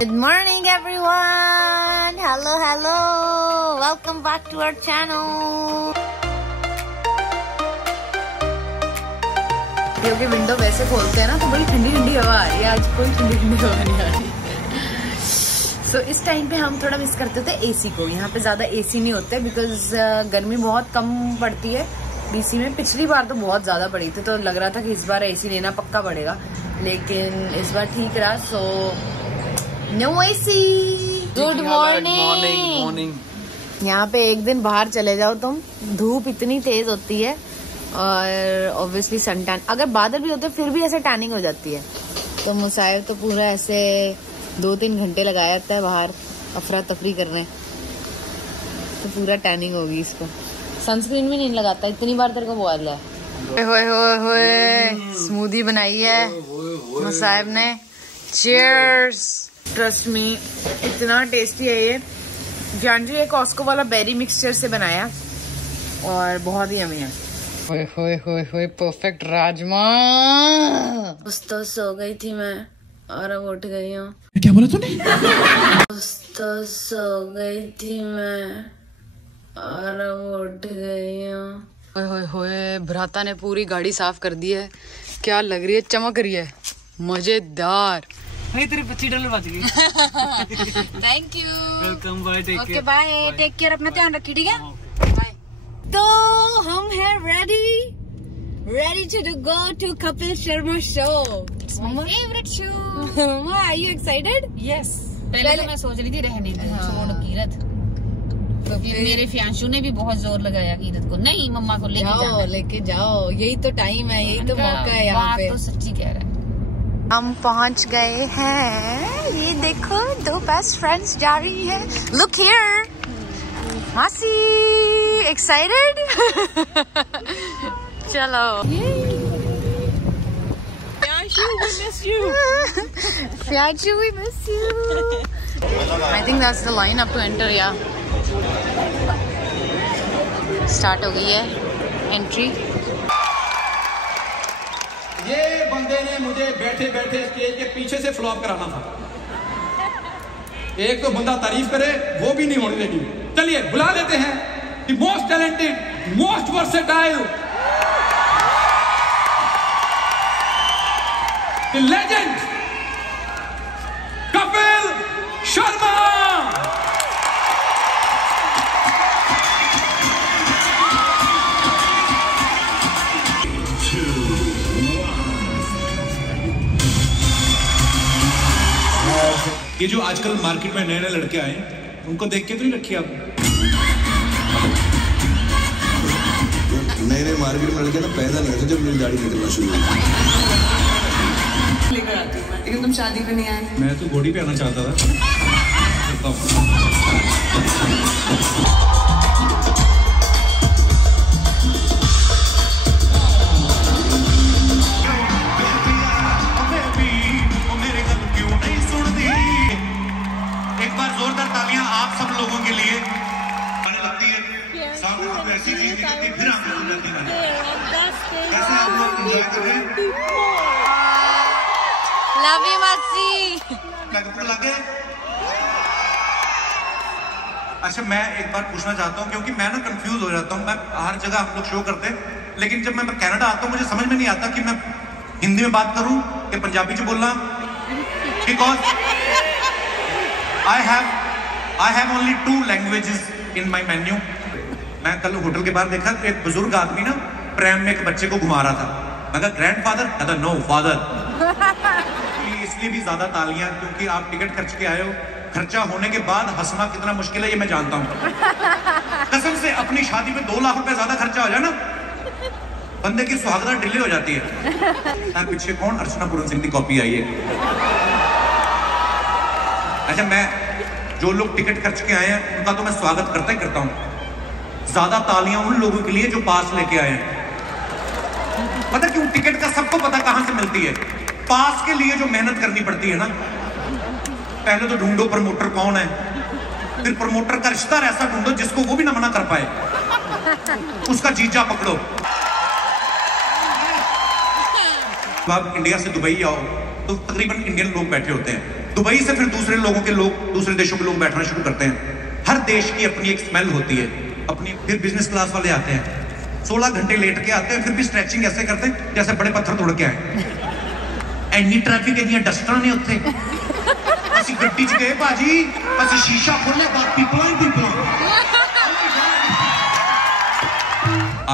Good morning everyone. Hello. Welcome back to our channel. क्योंकि window वैसे खोलते हैं ना तो बड़ी ठंडी ठंडी हवा आ रही है, आज कोई ठंडी ठंडी हवा नहीं आ रही। So, इस टाइम पे हम थोड़ा मिस करते थे एसी को। यहाँ पे ज्यादा एसी नहीं होते बिकॉज गर्मी बहुत कम पड़ती है बीसी में। पिछली बार तो बहुत ज्यादा पड़ी थी तो लग रहा था कि इस बार एसी लेना पक्का पड़ेगा, लेकिन इस बार ठीक रहा। So no AC. Good morning. यहाँ पे एक दिन बाहर चले जाओ तुम, धूप इतनी तेज होती है और ऑब्वियसली सन टैन, अगर बादल भी होते फिर भी ऐसे टैनिंग हो जाती है। तो मुसाहिब तो पूरा ऐसे 2-3 घंटे लगाया जाता है बाहर अफरा तफरी करने, तो पूरा टैनिंग होगी इसको। सनस्क्रीन भी नहीं लगाता, इतनी बार तेरे को बोला है। होए स्मूदी बनाई है मुसाहिब ने। चीयर्स। ट्रस्ट मी इतना टेस्टी है ये। जानजी ये कॉस्को वाला बेरी मिक्सचर से बनाया और बहुत ही यम्मी है। होए परफेक्ट राजमा। तो सो गई थी मैं और अब उठ गई हूँ। क्या बोला तूने? तो सो गई थी मैं और अब उठ गई हूँ। होए भ्राता ने पूरी गाड़ी साफ कर दी है। क्या लग रही है, चमक रही है, मजेदार। तेरी $25 बच गई। Thank you. Welcome, bye, take care. Okay bye, take care, अपना ध्यान रखिए, ठीक है? बाय। तो हम हैं ready to go to Kapil Sharma show. It's my favorite show. Mama, are you excited? Yes. पहले तो मैं सोच रही थी रहने दे, छोड़ कीरत। तो फिर मेरे फियांशु ने भी बहुत जोर लगाया कीरत को, नहीं मम्मा को लेके जाओ, यही तो टाइम है, यही तो मौका है यहाँ पे। तो सच्ची कह रहा है। हम पहुँच गए हैं, ये देखो 2 बेस्ट फ्रेंड्स जा रही है। Look here, मासी excited? चलो। Fiyanshu, we miss you. I think that's the line up to enter, yeah. Start हो गई है एंट्री। ये बंदे ने मुझे बैठे बैठे स्टेज के पीछे से फ्लॉप कराना था। एक तो बंदा तारीफ करे वो भी नहीं होने देगी। चलिए बुला लेते हैं the most talented, most versatile, the legend Kapil Sharma. ये जो आजकल मार्केट में नए नए लड़के आए उनको देख के तो नहीं रखी आप? नए मार्केट में लड़के ना पैदा नहीं होते जब मेरी दाढ़ी निकलना शुरू हुई। लेकिन तुम शादी पे नहीं आए। मैं तो घोड़ी पे आना चाहता था। जोरदार तालियां आप सब लोगों के लिए। आने लगती है सामने कोई ऐसी चीज निकलती फिर आंखें खुल जाती हैं। कैसे आप लोग एंजॉय कर रहे हैं? लव यू मासी। लगने लगे। अच्छा मैं एक बार पूछना चाहता हूँ क्योंकि मैं ना कंफ्यूज हो जाता हूँ। मैं हर जगह हम लोग शो करते हैं, लेकिन जब मैं कनाडा आता हूँ मुझे समझ में नहीं आता कि मैं हिंदी में बात करूँ या पंजाबी से बोलना। Because I have only 2 languages in my menu. मैं कल होटल के बाहर देखा एक बुजुर्ग आदमी ना प्रेम में एक बच्चे को घुमा रहा था। मैं कहा ग्रैंडफादर, कहता नो फादर। इसलिए भी ज्यादा तालियां क्योंकि आप टिकट खर्च के आए हो। खर्चा होने के बाद हंसना कितना मुश्किल है ये मैं जानता हूँ। कसम से अपनी शादी में 2 लाख रुपए ज्यादा खर्चा हो जाए ना, बंदे की सुहागरात डिले हो जाती है। पीछे कौन? अर्चना पूरन सिंह की कॉपी आई है। अच्छा मैं जो लोग टिकट खर्च के आए हैं उनका तो मैं स्वागत करता ही करता हूं। ज्यादा तालियां उन लोगों के लिए जो पास लेके आए हैं। पता क्यों? टिकट का सबको पता कहां से मिलती है। पास के लिए जो मेहनत करनी पड़ती है ना, पहले तो ढूंढो प्रमोटर कौन है, फिर प्रमोटर का रिश्ता ऐसा ढूंढो जिसको वो भी ना मना कर पाए, उसका जीजा पकड़ो। आप इंडिया से दुबई आओ तो तकरीबन इंडियन लोग बैठे होते हैं। दुबई से फिर दूसरे देशों के लोग बैठना शुरू करते हैं। हर देश की अपनी एक स्मेल होती है अपनी। फिर बिजनेस क्लास वाले आते हैं, 16 घंटे लेट के आते हैं, फिर भी स्ट्रेचिंग ऐसे करते हैं जैसे बड़े पत्थर तोड़ के आए। एनी ट्रैफिक एनिया डस्टर ने उत्थे असि गड्डी च गए भाजी, असि शीशा खोले बात पीपल।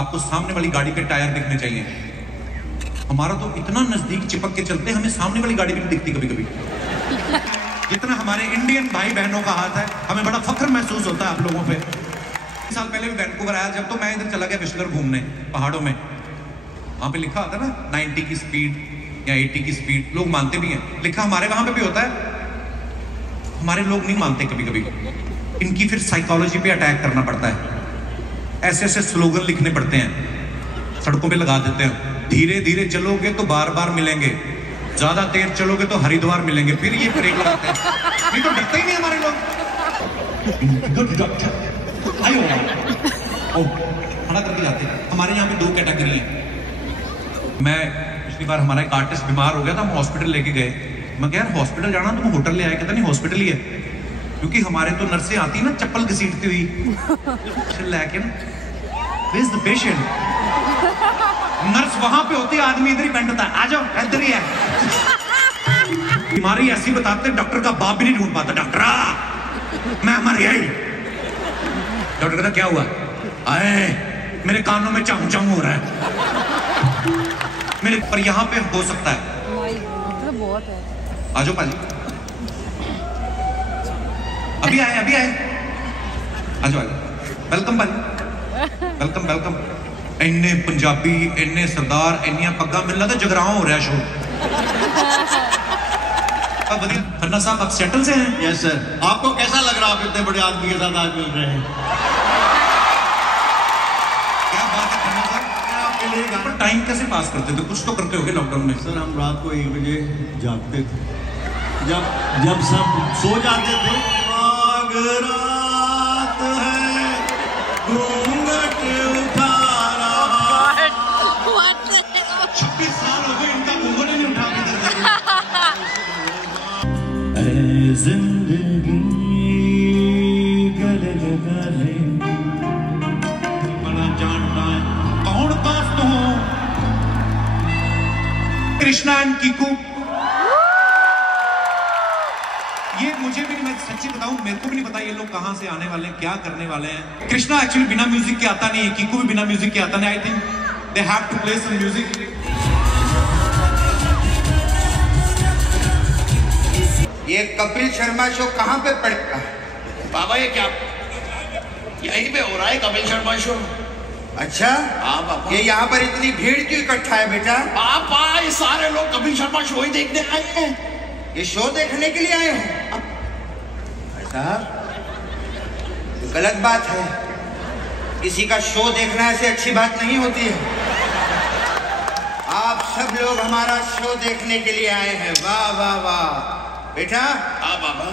आपको सामने वाली गाड़ी के टायर दिखने चाहिए। हमारा तो इतना नजदीक चिपक के चलते हैं, हमें सामने वाली गाड़ी भी नहीं दिखती कभी कभी। जितना हमारे इंडियन भाई बहनों का हाथ है, हमें बड़ा फख्र महसूस होता है आप लोगों पे। 1 साल पहले भी वैंकूवर आया जब, तो मैं इधर चला गया विश्गर घूमने पहाड़ों में। वहां पे लिखा होता है ना 90 की स्पीड या 80 की स्पीड, लोग मानते भी हैं। लिखा हमारे वहां पे भी होता है, हमारे लोग नहीं मानते कभी कभी। इनकी फिर साइकोलॉजी पे अटैक करना पड़ता है। ऐसे ऐसे स्लोगन लिखने पड़ते हैं, सड़कों पे लगा देते हैं। धीरे धीरे चलोगे तो बार बार मिलेंगे, ज्यादा तेज चलोगे तो हरिद्वार मिलेंगे। फिर ये ब्रेक लगाते हैं, नहीं तो डरते ही नहीं हमारे लोग। खड़ा करके जाते हैं। हमारे यहाँ पे 2 कैटेगरी है। मैं पिछली बार हमारा एक आर्टिस्ट बीमार हो गया था, हम हॉस्पिटल लेके गए। मैं कहा यार हॉस्पिटल जाना, तुम होटल ले आए? कहता नहीं हॉस्पिटल ही है, क्योंकि हमारे तो नर्सें आती है ना चप्पल घसीटती हुई लेके ना, Where's the patient? नर्स वहां पे होती है, आदमी इधर ही बैठता है, आ जाओ इधर ही है। बीमारी ऐसी बताते डॉक्टर का बाप भी नहीं ढूंढ पाता। डॉक्टर मैं मर गया। डॉक्टर कहता क्या हुआ? आए मेरे कानों में चाहूं चाहूं हो रहा है मेरे। पर यहाँ पे हो सकता है। बहुत है। आ जाओ पाजी, अभी आए आ जाओ। वेलकम पाजी, वेलकम। इन्ने पंजाबी, इन्ने सरदार, इन्नियां पग्गा, मिल रहा था जगराओं हो रहा शो। अब खन्ना साहब आप सेटल से हैं? Yes sir. आपको कैसा लग रहा है आप इतने बड़े आदमी के साथ आज मिल रहे हैं? क्या बात है खन्ना साहब, आपके लिए पर टाइम कैसे पास करते थे? कुछ तो करते होगे लॉकडाउन में। सर हम रात को 1 बजे जागते थे, जब सब सो जाते थे। रात है घूंघट उठा रहा। 26 साल हो गए इनका घूंघट नहीं उठा के। जिंदगी गले लगा ले, बड़ा जानता है कौन दोस्त हो। कृष्णा एंड कीकू, ये मुझे भी नहीं, मैं सच्ची बताऊं मेरे को भी नहीं पता ये लोग कहां से आने वाले हैं, क्या करने वाले हैं। कृष्णा एक्चुअली बिना म्यूजिक के आता नहीं है, कीकू भी बिना म्यूजिक के आता नहीं। I think they have to play some music. ये कपिल शर्मा शो कहाँ पे पड़ता है? बाबा ये क्या यहीं पे हो रहा है कपिल शर्मा शो? अच्छा हाँ बाबा। ये यहाँ पर इतनी भीड़ क्यों इकट्ठा है बेटा? पापा ये सारे लोग कपिल शर्मा शो ही देखने आए हैं। ये शो देखने के लिए आए हैं? साहब तो गलत बात है, किसी का शो देखना ऐसे अच्छी बात नहीं होती है। आप सब लोग हमारा शो देखने के लिए आए हैं, वाह वाह वाह। बेटा हाँ बाबा,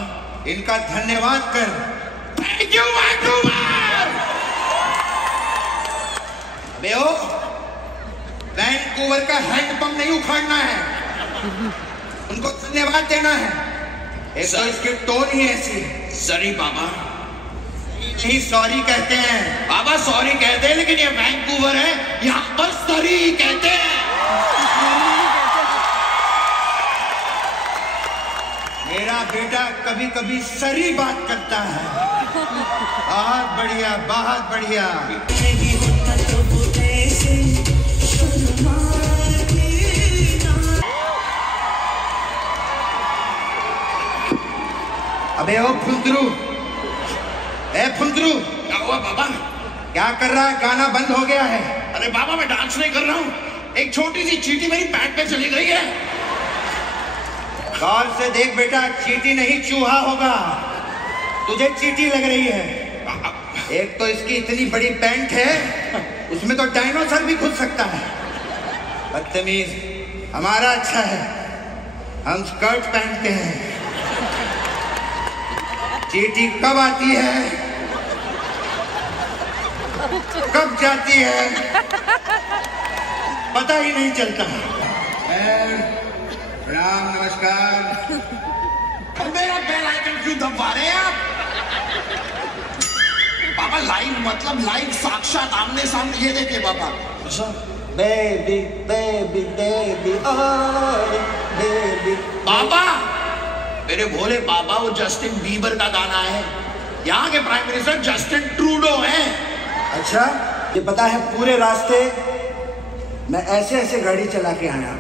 इनका धन्यवाद कर। Thank you Vancouver. बेओ वैंकूवर का हैंडपंप नहीं उखाड़ना है, उनको धन्यवाद देना है। एक तो इसकी टोन ही ऐसी है। सॉरी बाबा। नहीं सॉरी कहते हैं बाबा, सॉरी कहते हैं, लेकिन ये वैंकूवर है, यहाँ पर सॉरी कहते हैं। मेरा बेटा कभी कभी सरी बात करता है। बहुत बढ़िया, बहुत बढ़िया। अबे ओ फुंदरू, ए फुंदरू, क्या हुआ बाबा? क्या कर रहा है? गाना बंद हो गया है। अरे बाबा मैं डांस नहीं कर रहा हूँ, एक छोटी सी चींटी मेरी पैंट पे चली गई है। गौर से देख बेटा, चींटी नहीं चूहा होगा, तुझे चींटी लग रही है। एक तो इसकी इतनी बड़ी पैंट है, उसमें तो डायनासोर भी घुस सकता है। बदतमीज। हमारा अच्छा है, हम स्कर्ट पहनते हैं। चींटी कब आती है कब जाती है पता ही नहीं चलता। प्रणाम, नमस्कार। मेरा बेल आइकन क्यों दबा रहे हैं आप? पापा लाइव मतलब लाइव साक्षात आमने सामने, ये देखिए पापा। बेबी बेबी बेबी बेबी पापा, मेरे भोले पापा, वो जस्टिन बीबर का गाना है। यहाँ के प्राइम मिनिस्टर जस्टिन ट्रूडो हैं। अच्छा, ये पता है पूरे रास्ते मैं ऐसे ऐसे गाड़ी चला के आया।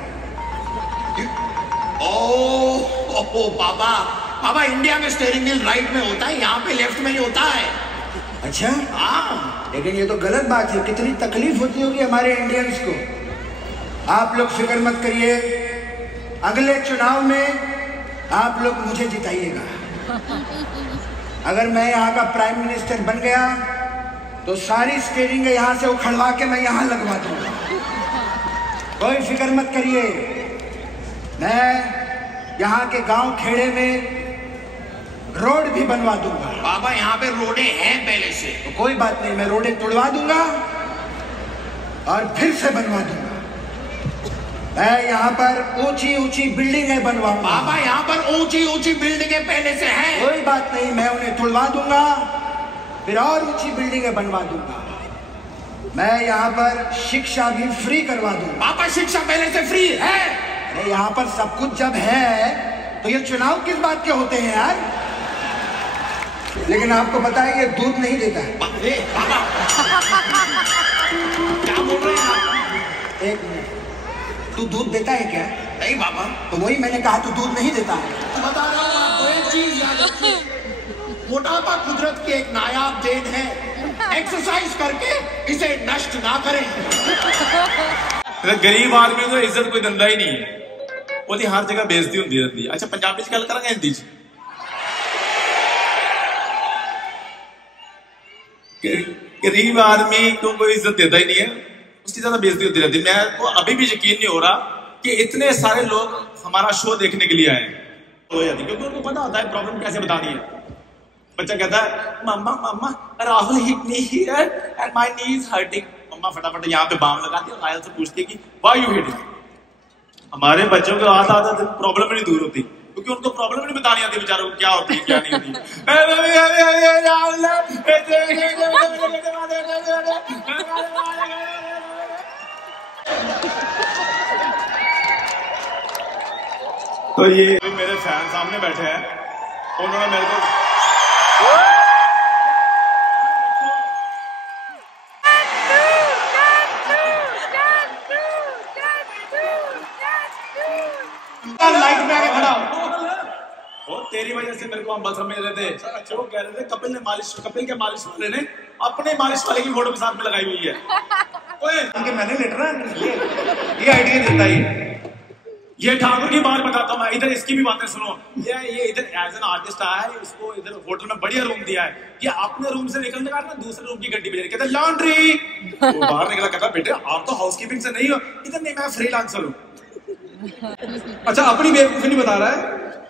ओ पापा, पापा इंडिया में स्टीयरिंग व्हील राइट में होता है, यहाँ पे लेफ्ट में ही होता है। अच्छा हाँ, लेकिन ये तो गलत बात है। कितनी तकलीफ होती होगी हमारे इंडियंस को। आप लोग फिक्र मत करिए, अगले चुनाव में आप लोग मुझे जिताइएगा। अगर मैं यहाँ का प्राइम मिनिस्टर बन गया तो सारी स्टीयरिंग यहाँ से उखड़वा के मैं यहाँ लगवा दूंगा। कोई फिक्र मत करिए, मैं यहाँ के गांव खेड़े में रोड भी बनवा दूंगा। पापा यहाँ पे रोडे हैं पहले से। तो कोई बात नहीं, मैं रोडें तोड़वा दूंगा और फिर से बनवा दूंगा। मैं यहाँ पर ऊंची ऊंची बिल्डिंगें बनवाऊंगा। पापा यहाँ पर ऊंची ऊंची बिल्डिंगें पहले से हैं। कोई बात नहीं, मैं उन्हें तोड़वा दूंगा, फिर और ऊंची बिल्डिंगें बनवा दूंगा। मैं यहाँ पर शिक्षा भी फ्री करवा दूंगा। पापा शिक्षा पहले से फ्री है। अरे यहाँ पर सब कुछ जब है तो ये चुनाव किस बात के होते हैं यार? लेकिन आपको पता है ये दूध नहीं देता है। अरे पापा क्या बोल रहे हैं आप? एक मिनट, तू दूध देता है क्या? नहीं पापा। तो वही मैंने कहा, तू दूध नहीं देता है। तो बता रहा हूँ आपको एक चीज याद रखिए, मोटापा कुदरत की एक नायाब देन है। एक्सरसाइज करके इसे नष्ट ना करें। गरीब आदमी को इज्जत कोई धंधा ही नहीं है, ਉਹਦੀ हर जगह बेइज्जती होती रहती है। अच्छा पंजाबी च गल करांगे हिंदी च? गरीब आदमी को कोई इज्जत देता ही नहीं है, उसकी ज्यादा बेइज्जती होती रहती है। मैं को अभी भी यकीन नहीं हो रहा कि इतने सारे लोग हमारा शो देखने के लिए आए हो जाती, क्योंकि उनको पता होता है प्रॉब्लम कैसे बतानी है। बच्चा कहता है mamma mamma Rahul hit me here and my knee is hurting. Mamma फटाफट यहाँ पे बाम लगाती है और आयल से पूछती है कि व्हाई यू हिटिंग। हमारे बच्चों को आधा प्रॉब्लम नहीं दूर होती, क्योंकि उनको प्रॉब्लम नहीं बतानी आती बेचारों को क्या होती है क्या नहीं होती। तो ये मेरे फैन सामने बैठे हैं, उन्होंने मेरे को लाइट में आके खड़ा हो। तेरी वजह से मेरे को हम बस समझ रहे थे, वो कह रहे थे कपिल के मालिश वाले ने अपने मालिश वाले की फोटो साथ में लगाई हुई है। ओए मैंने लेट रहा है, ये आइडिया देता है। ये ठाकुर की बात बताता हूँ मैं, इधर इसकी भी बातें सुनो। ये इधर एज एन आर्टिस्ट आया है, इसको इधर होटल में बढ़िया रूम दिया है। ये अपने रूम से निकलने का ना दूसरे रूम की गड्डी पे कहता लॉन्ड्री। वो बाहर निकला, कहता बेटे आप तो हाउसकीपिंग से नहीं हो। इधर नहीं, मैं फ्रीलांसर हूँ। अच्छा अपनी बेवकूफी नहीं बता रहा है,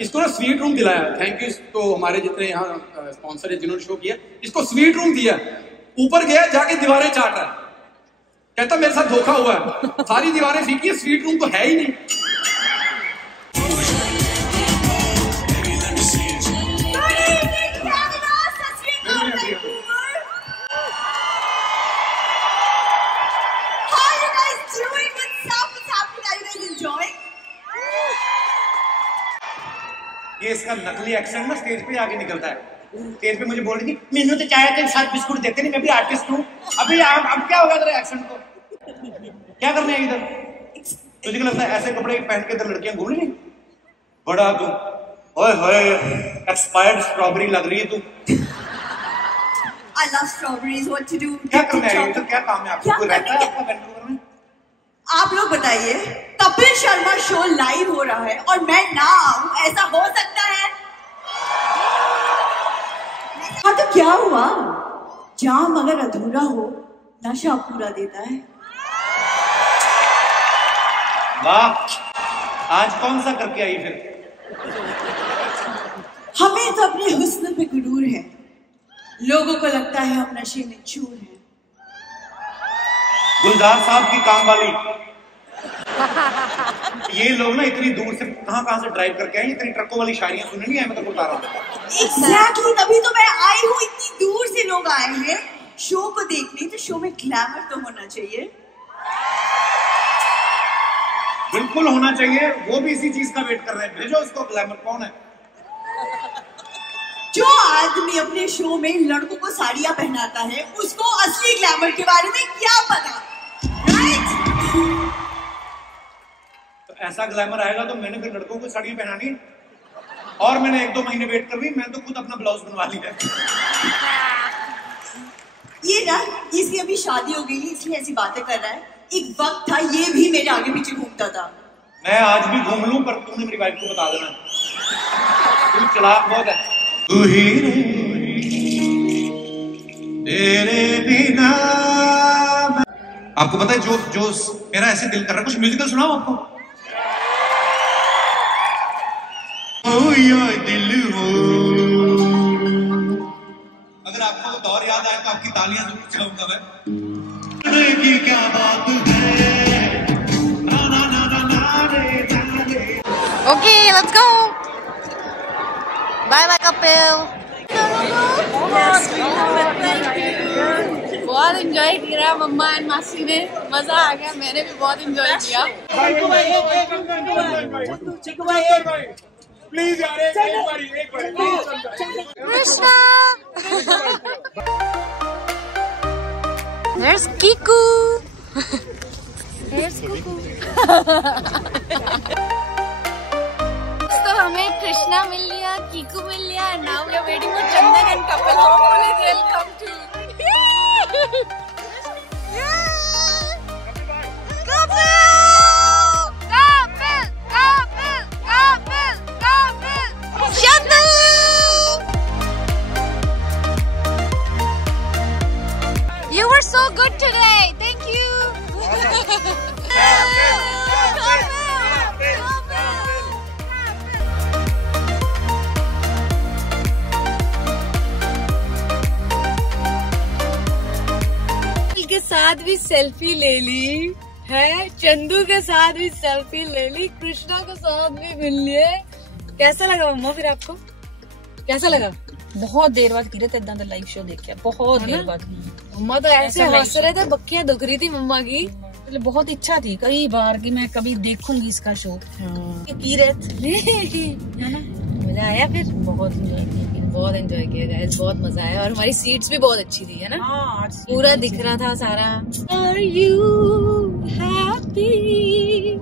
इसको ना स्वीट रूम दिलाया। थैंक यू इसको, हमारे जितने यहाँ स्पॉन्सर है जिन्होंने शो किया, इसको स्वीट रूम दिया। ऊपर गया जाके दीवारें चाट रहा है, कहता मेरे साथ धोखा हुआ है, सारी दीवारें फीकी है, स्वीट रूम तो है ही नहीं। ये इसका नकली एक्सेंट ना स्टेज पे आके निकलता है। स्टेज पे मुझे बोल रही थी मैंने तो चाहे थे साथ बिस्कुट देते नहीं, मैं भी आर्टिस्ट हूँ। अभी अब क्या होगा तेरे एक्सेंट को? क्या करने है इधर? तुझे क्या लगता है ऐसे कपड़े पहन के इधर लड़कियां घूम रही? बड़ा तू ओए होए एक्सपायर्ड स्ट्रॉबेरी लग रही है तू। I love strawberries. What to do? क्या करने आई हो? तो क्या काम है आपको? कोई रहता है आपका वैंकूवर में? आप लोग बताइए, कपिल शर्मा शो लाइव हो रहा है और मैं ना आऊं, ऐसा हो सकता है? हाँ तो क्या हुआ? जाम अगर अधूरा हो, नशा पूरा देता है। वाह, आज कौन सा करके आई फिर? हमें तो अपने हुस्न पे गुरूर है, लोगों को लगता है हम नशे में चूर हैं। गुलजार साहब की काम वाली ये लोग ना इतनी दूर से कहाँ से ड्राइव करके आए, इतनी ट्रकों वाली शायरियां सुनने नहीं आए, मैं तो बता रहा हूँ। एग्जैक्टली, तभी तो मैं आई हूँ, इतनी दूर से लोग आए हैं शो को देखने, तो शो में ग्लैमर तो होना चाहिए। बिल्कुल होना चाहिए, वो भी इसी चीज का वेट कर रहे हैं, भेजो उसको ग्लैमर। कौन है जो आदमी अपने शो में लड़कों को साड़ियां पहनाता है, उसको असली ग्लैमर के बारे में क्या पता, राइट? तो ऐसा ग्लैमर आएगा तो मैंने फिर लड़कों को साड़ियां पहनानी, और मैंने 1-2 महीने वेट कर ली, मैं तो खुद अपना ब्लाउज बनवा लिया। ये ना, इसकी अभी शादी हो गई इसलिए ऐसी बातें कर रहा है। एक वक्त था ये भी मेरे आगे पीछे घूमता था। मैं आज भी घूम लूं, पर तूने मेरी वाइफ को बता देना, तू चालाक बहुत है। तू ही तेरे बिना। आपको पता है जो मेरा ऐसे दिल कर रहा है, कुछ म्यूजिकल सुनाओ आपको। ओ या दिल हो, अगर आपको वो दौर याद आए तो आपकी तालियां जरूर चलाऊंगा मैं। की क्या बात है, ना ना ना ना ना रे ना रे। Okay, let's go. Bye bye Kapil. बहुत एंजॉय किया मम्मा एंड मासी ने, मजा आ गया, मैंने भी बहुत एंजॉय किया। प्लीज यार एक बारी Krishna. There's Kiku. There's Kuku. तो हमें कृष्णा मिल लिया, कीकू मिल लिया, and now we are waiting for Chandan and Kapil. Hopefully they'll come too. You were so good today. Thank you. के साथ भी सेल्फी ले ली है, चंदू के साथ भी सेल्फी ले ली, कृष्णा के साथ भी मिल लिए। कैसा लगा मम्मा फिर आपको, कैसा लगा? बहुत देर बाद किरत इदा दा लाइव शो देखा, बहुत देर बाद। मम्मा तो ऐसे हंस रहे थे, बक्कियां दुख रही थी मम्मा की। बहुत इच्छा थी कई बार कि मैं कभी देखूंगी इसका शो। कीरत है ना, मजा आया फिर, बहुत एंजॉय किया गाइस, बहुत मजा आया, और हमारी सीट्स भी बहुत अच्छी थी, है ना? पूरा दिख रहा था सारा। Are you happy?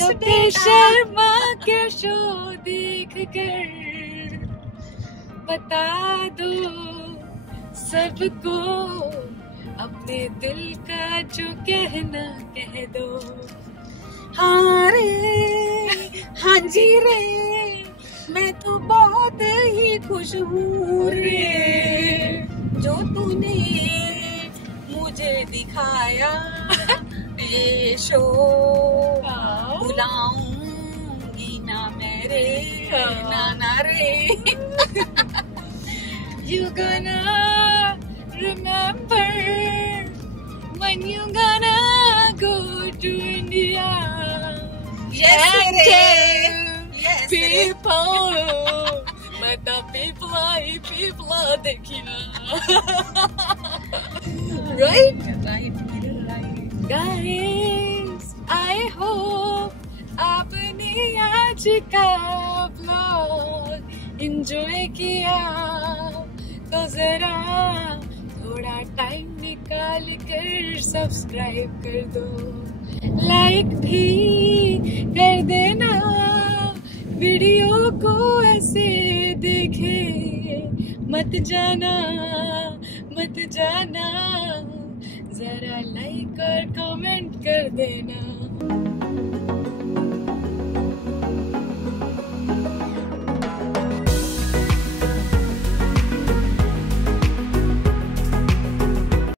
Kapil Sharma के शो देख कर बता दो सबको, अपने दिल का जो कहना कह दो। हाँ रे, हाँ जी रे, मैं तो बहुत ही खुश हूँ रे, जो तूने मुझे दिखाया ये शो, बुलाऊंगी ना मेरे नाना रे। You gonna remember when you gonna go to India? Yes, yes, people, but the people are देखिए, right? Guys, I hope आपने आज का ब्लॉग enjoy किया, तो जरा थोड़ा टाइम निकाल कर सब्सक्राइब कर दो, लाइक भी कर देना, वीडियो को ऐसे देखे मत जाना, जरा लाइक और कमेंट कर देना।